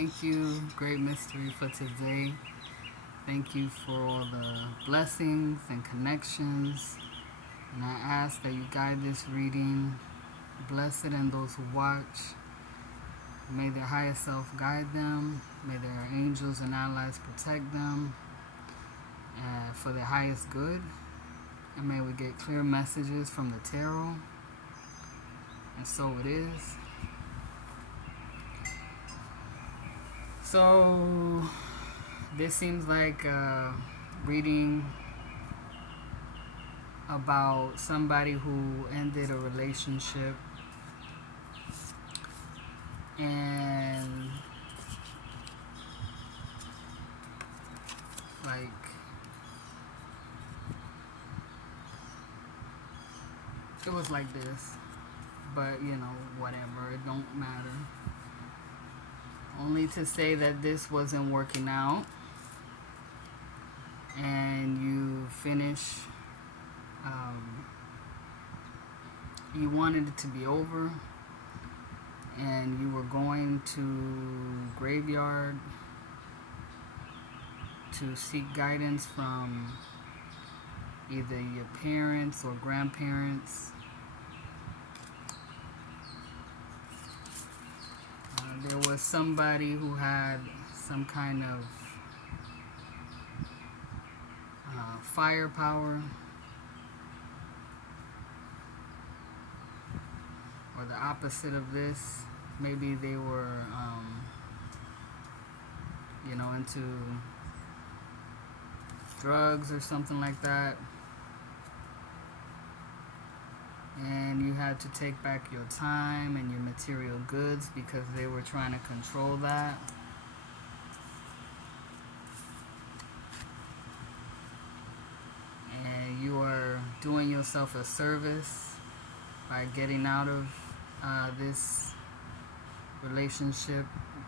Thank you, Great Mystery, for today. Thank you for all the blessings and connections. And I ask that you guide this reading. Blessed and those who watch. May their higher self guide them. May their angels and allies protect them for their highest good. And may we get clear messages from the tarot. And so it is. So, this seems like a reading about somebody who ended a relationship and like it was like this, but whatever, it don't matter. Only to say that this wasn't working out and you finish, you wanted it to be over and you were going to graveyard to seek guidance from either your parents or grandparents. There was somebody who had some kind of firepower, or the opposite of this. Maybe they were, into drugs or something like that. And you had to take back your time and your material goods because they were trying to control that. And you are doing yourself a service by getting out of this relationship,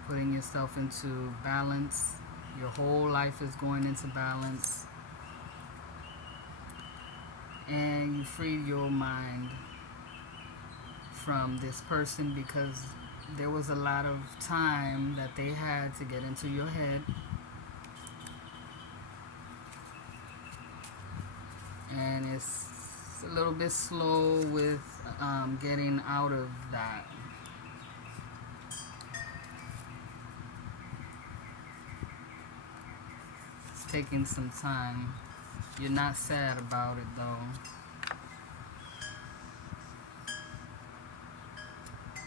putting yourself into balance. Your whole life is going into balance. And you freed your mind from this person because there was a lot of time that they had to get into your head. And it's a little bit slow with getting out of that. It's taking some time. You're not sad about it though.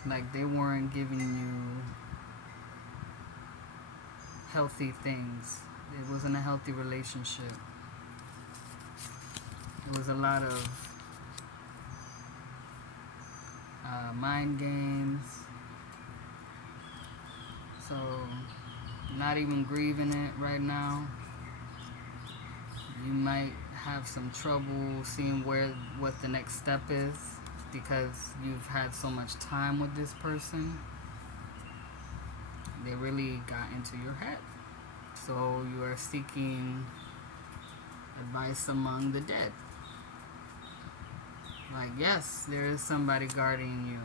Like they weren't giving you healthy things. It wasn't a healthy relationship. It was a lot of mind games. So, not even grieving it right now. You might have some trouble seeing what the next step is because you've had so much time with this person. They really got into your head. So you are seeking advice among the dead. Like, yes, there is somebody guarding you.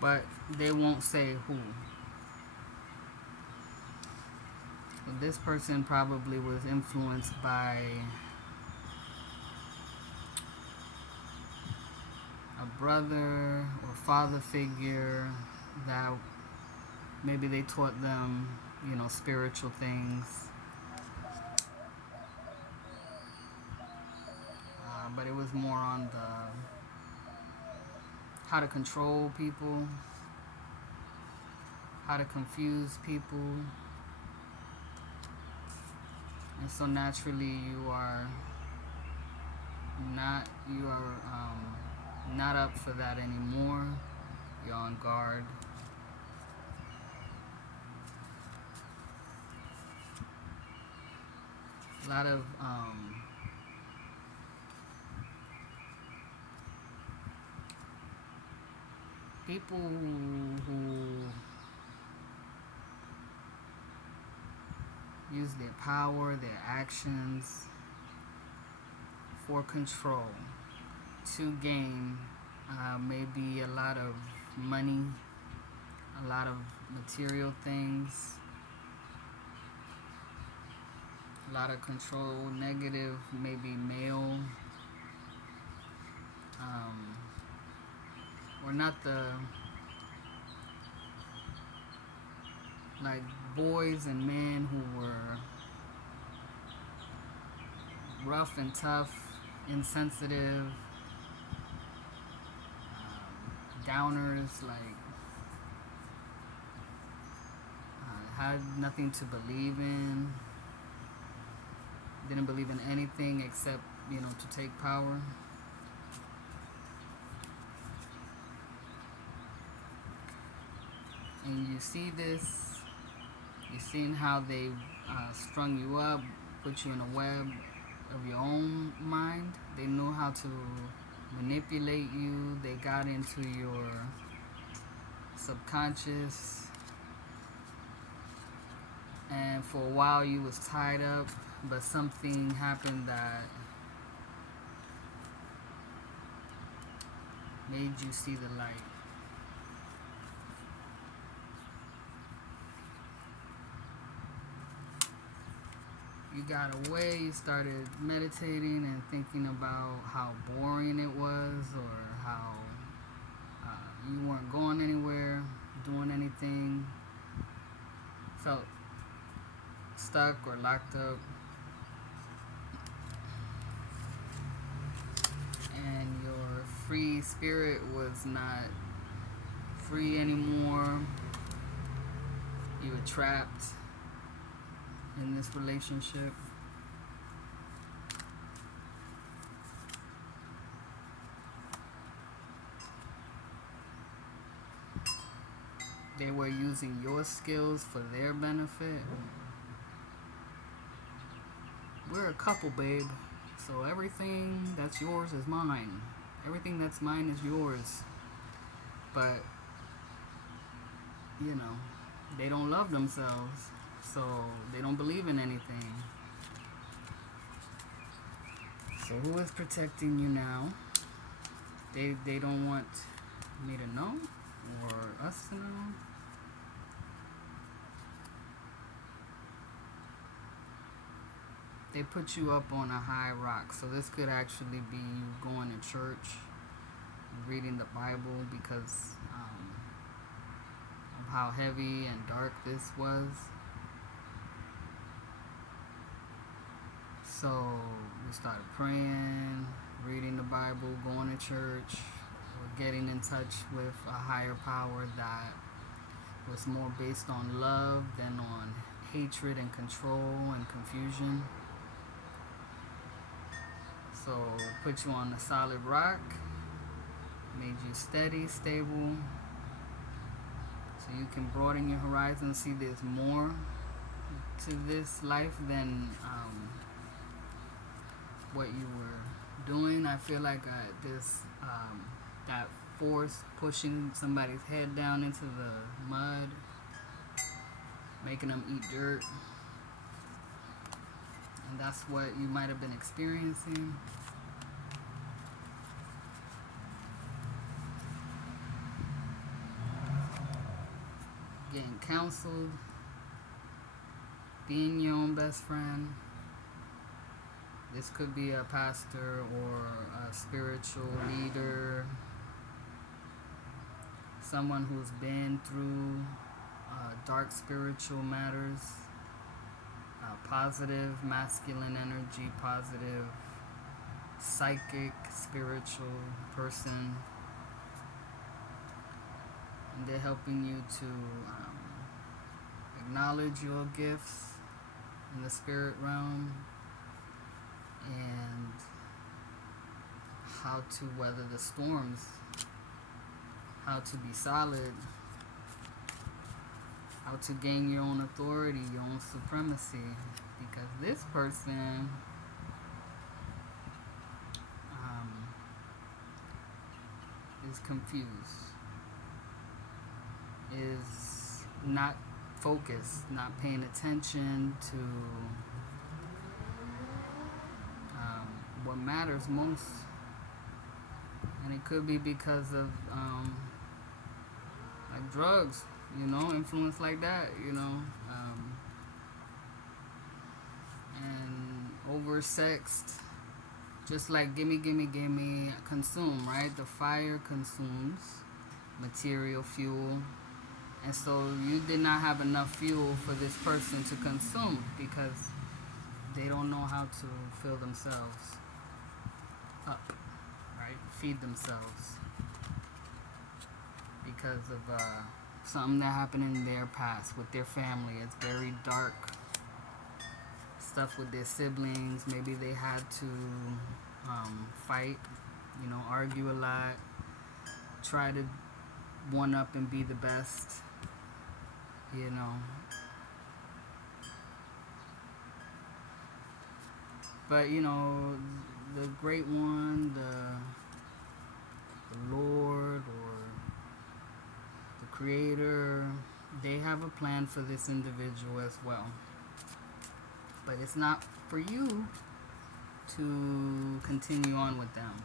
But they won't say who. So this person probably was influenced by a brother or father figure that maybe they taught them, spiritual things. But it was more on how to control people, how to confuse people. And so naturally you are not up for that anymore. You're on guard. A lot of people who use their power, their actions for control. to gain maybe a lot of money, a lot of material things, a lot of control, negative, maybe male, or not the, like, boys and men who were rough and tough, insensitive, downers, like had nothing to believe in, didn't believe in anything except, to take power. And you see this, you're seeing how they strung you up, put you in a web of your own mind. They know how to manipulate you. They got into your subconscious, and for a while you was tied up, but something happened that made you see the light. You got away, you started meditating and thinking about how boring it was, or how you weren't going anywhere, doing anything, felt stuck or locked up. And your free spirit was not free anymore. You were trapped in this relationship. They were using your skills for their benefit. We're a couple, babe. So everything that's yours is mine. Everything that's mine is yours. But, they don't love themselves. So they don't believe in anything. So who is protecting you now? They don't want me to know, or us to know. They put you up on a high rock. So this could actually be you going to church, reading the Bible, because of how heavy and dark this was. So we started praying, reading the Bible, going to church, or getting in touch with a higher power that was more based on love than on hatred and control and confusion. So put you on a solid rock, made you steady, stable, so you can broaden your horizon, see there's more to this life than what you were doing. I feel like this that force pushing somebody's head down into the mud, making them eat dirt. And that's what you might have been experiencing. Getting counseled, being your own best friend. This could be a pastor or a spiritual leader, someone who's been through dark spiritual matters. Positive masculine energy, positive psychic spiritual person, and they're helping you to acknowledge your gifts in the spirit realm and how to weather the storms, how to be solid, how to gain your own authority, your own supremacy. Because this person is confused, is not focused, not paying attention to what matters most. And it could be because of like drugs, influence like that, and oversexed. Just like gimme, gimme, gimme, consume, right? The fire consumes material fuel. And so you did not have enough fuel for this person to consume because they don't know how to fill themselves up, right? Feed themselves because of something that happened in their past with their family. It's very dark stuff with their siblings. Maybe they had to fight, argue a lot, try to one up and be the best, But the great one, the Lord or the Creator, they have a plan for this individual as well. But it's not for you to continue on with them.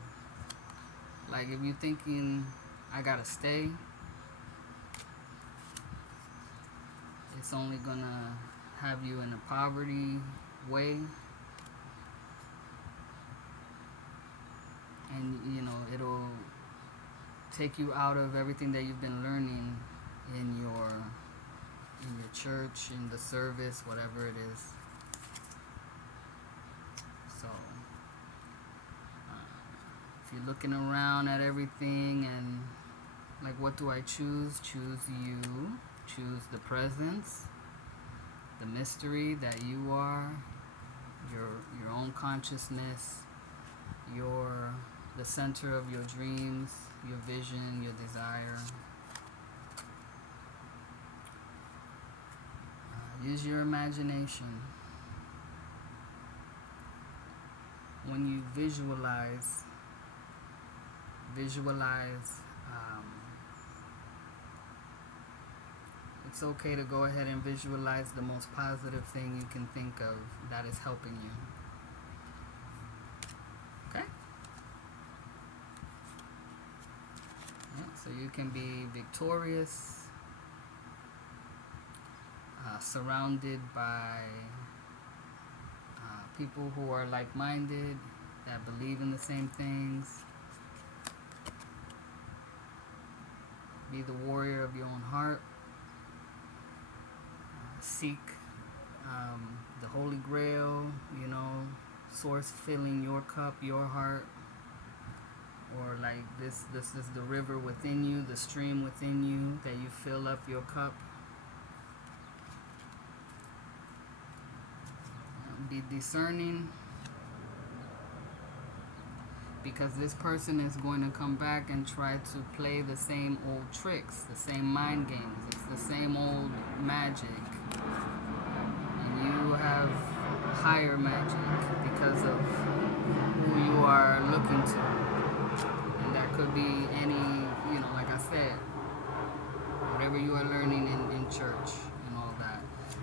Like if you're thinking, I gotta stay, it's only gonna have you in a poverty way. And it'll take you out of everything that you've been learning in your church, in the service, whatever it is. So if you're looking around at everything and like, what do I choose? Choose you. Choose the presence, the mystery that you are, your own consciousness, the center of your dreams, your vision, your desire. Use your imagination. When you visualize, it's okay to go ahead and visualize the most positive thing you can think of that is helping you. Okay? So you can be victorious, surrounded by people who are like-minded, that believe in the same things. Be the warrior of your own heart. Seek the Holy Grail, source filling your cup, your heart. Or like this is the river within you, the stream within you, that you fill up your cup. Be discerning, because this person is going to come back and try to play the same old tricks, the same mind games. It's the same old magic. And you have higher magic because of who you are looking to. And that could be any, like I said, whatever you are learning in church and all that.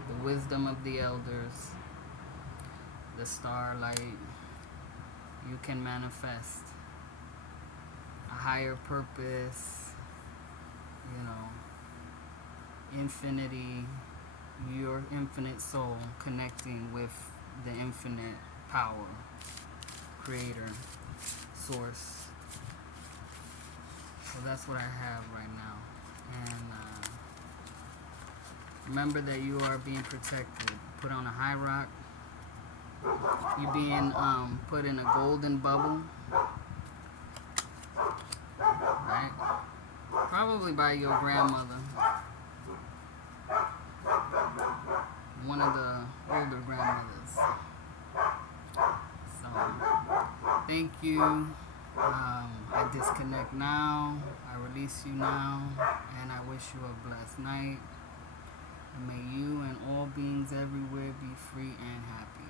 The wisdom of the elders, the starlight, you can manifest a higher purpose, infinity, your infinite soul connecting with the infinite power, creator, source. So that's what I have right now. And remember that you are being protected. Put on a high rock. You're being put in a golden bubble, right? Probably by your grandmother, one of the older grandmothers. So, thank you. I disconnect now. I release you now, and I wish you a blessed night. And may you and all beings everywhere be free and happy.